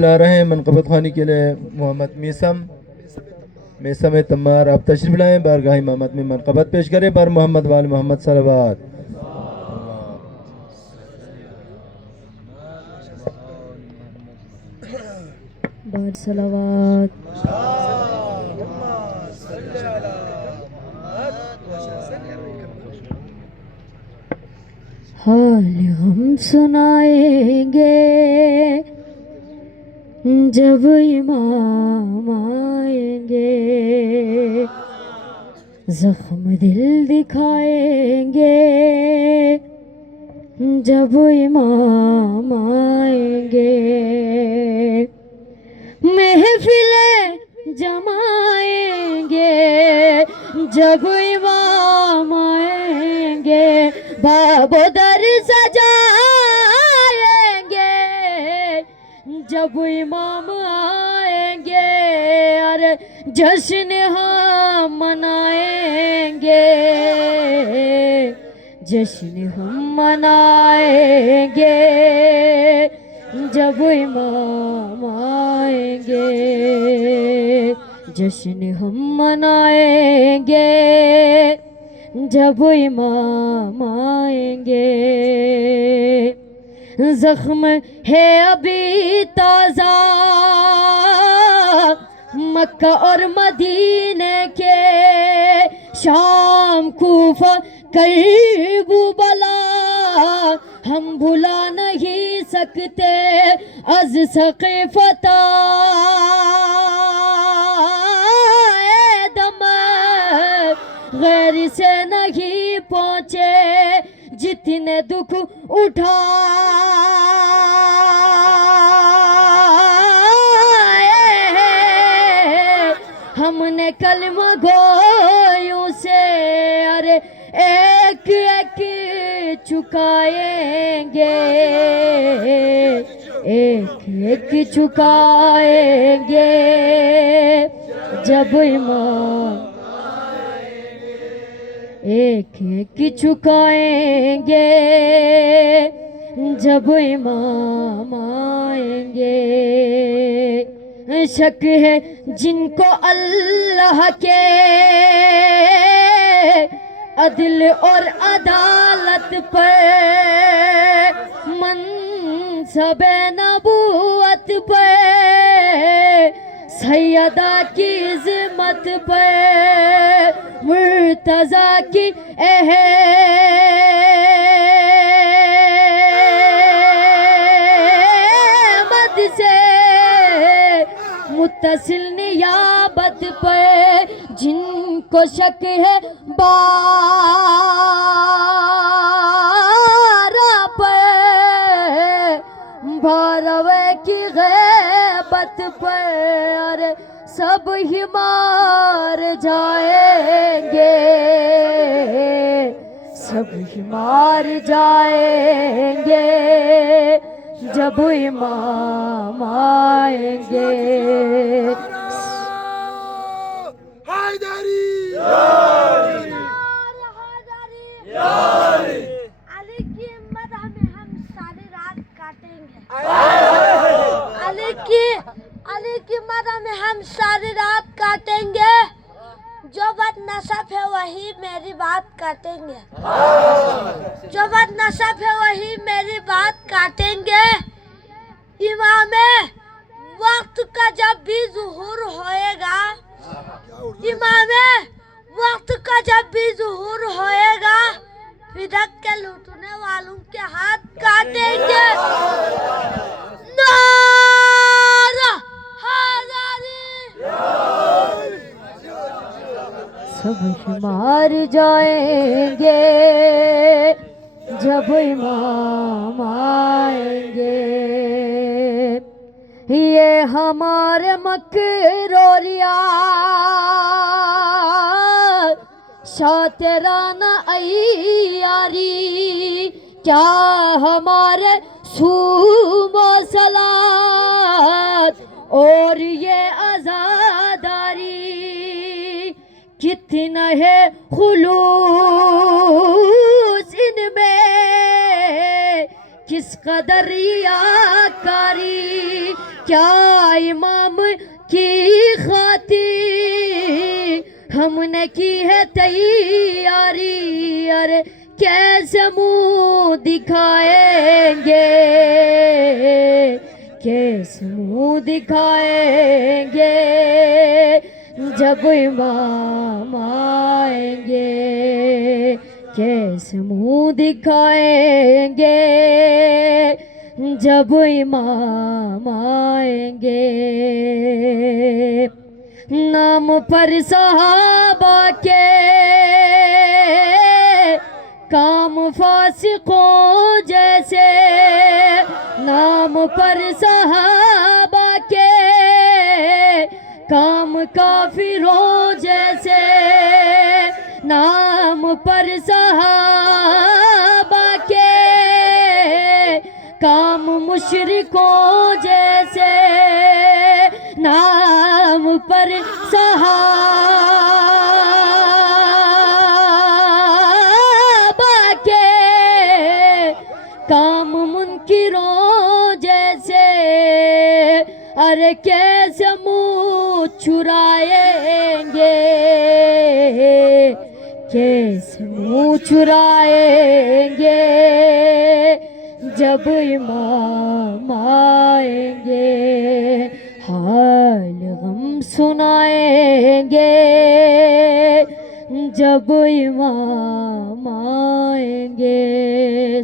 لا رہے ہیں منقبت خوانی کے لیے محمد میسم تمار. آپ تشریف لائیں بارگاہ امامت میں منقبت پیش کریں. بار محمد وال محمد صلوات. بار صلوات. حال ہم سنائیں گے جب امام آئیں گے, زخم دل دکھائیں گے جب امام آئیں گے, محفلیں جمائیں گے جب امام آئیں گے, باب و در سجائیں گے جب امام آئیں گے, اور جشن ہم منائیں گے, جشن ہم منائیں گے جب امام آئیں گے, جشن ہم منائیں گے جب امام آئیں گے. زخم ہے ابھی تازہ مکہ اور مدینے کے, شام کوفہ کربلا ہم بھلا نہیں سکتے از ثقیفتہ دم, غیر سے نہیں پہنچے جتنے دکھ اٹھائے ہم نے کلمہ گویوں سے, ارے ایک ایک چکائیں گے, ایک ایک چکائیں گے جب امام, ایک ایک چکائیں گے جب امام آئیں گے. شک ہے جن کو اللہ کے عدل اور عدالت پر, منصب نبوت پر, سیدہ کی عظمت پر, مرتضیٰ کی احمد سے متصل نیابت پر, جن کو شک ہے بارہ پر, بارہویں کی غیبت پر, اور سب ہی مار جائیں گے, سب ہی مار جائیں گے جب امام آئیں گے. علی کی مدح میں ہم ساری رات کاٹیں گے, علی کی مدح میں ہم ساری رات کاٹیں گے, جو بد نصب ہے وہی میری بات کاٹیں گے, جو بد نصب ہے وہی میری بات کاٹیں گے. امام وقت کا جب بھی ظہور ہوئے گا, امام وقت کا جب بھی ظہور ہوئے گا, فدق کے لوٹنے والوں کے ہاتھ کاٹیں گے. نعرہ حیدری, سب ہی مار جائیں گے جب امام آئیں گے. یہ ہمارے مکر و ریا شاطرانہ عیاری, کیا ہمارے صوم و صلات اور یہ عزاداری, کتنا ہے خلوص ان میں, کس قدر ریاکاری, کیا امام کی خاطر ہم نے کی ہے تیاری، ارے کیسے منہ دکھائیں گے، کیسے منہ دکھائیں گے جب امام آئیں گے، کیسے منہ دکھائیں گے جب امام آئیں گے۔ نام پر صحابہ کے کام فاسقوں جیسے، نام پر صحابہ کے کام کافروں جیسے، نام پر صحابہ کے کام مشرکوں جیسے، نام پر صحابہ کے کام منکروں جیسے، ارے کیسے منہ چھرائیں گے، کیسے منہ چھرائیں گے جب امام آئیں گے، حال غم سنائیں گے جب امام آئیں گے۔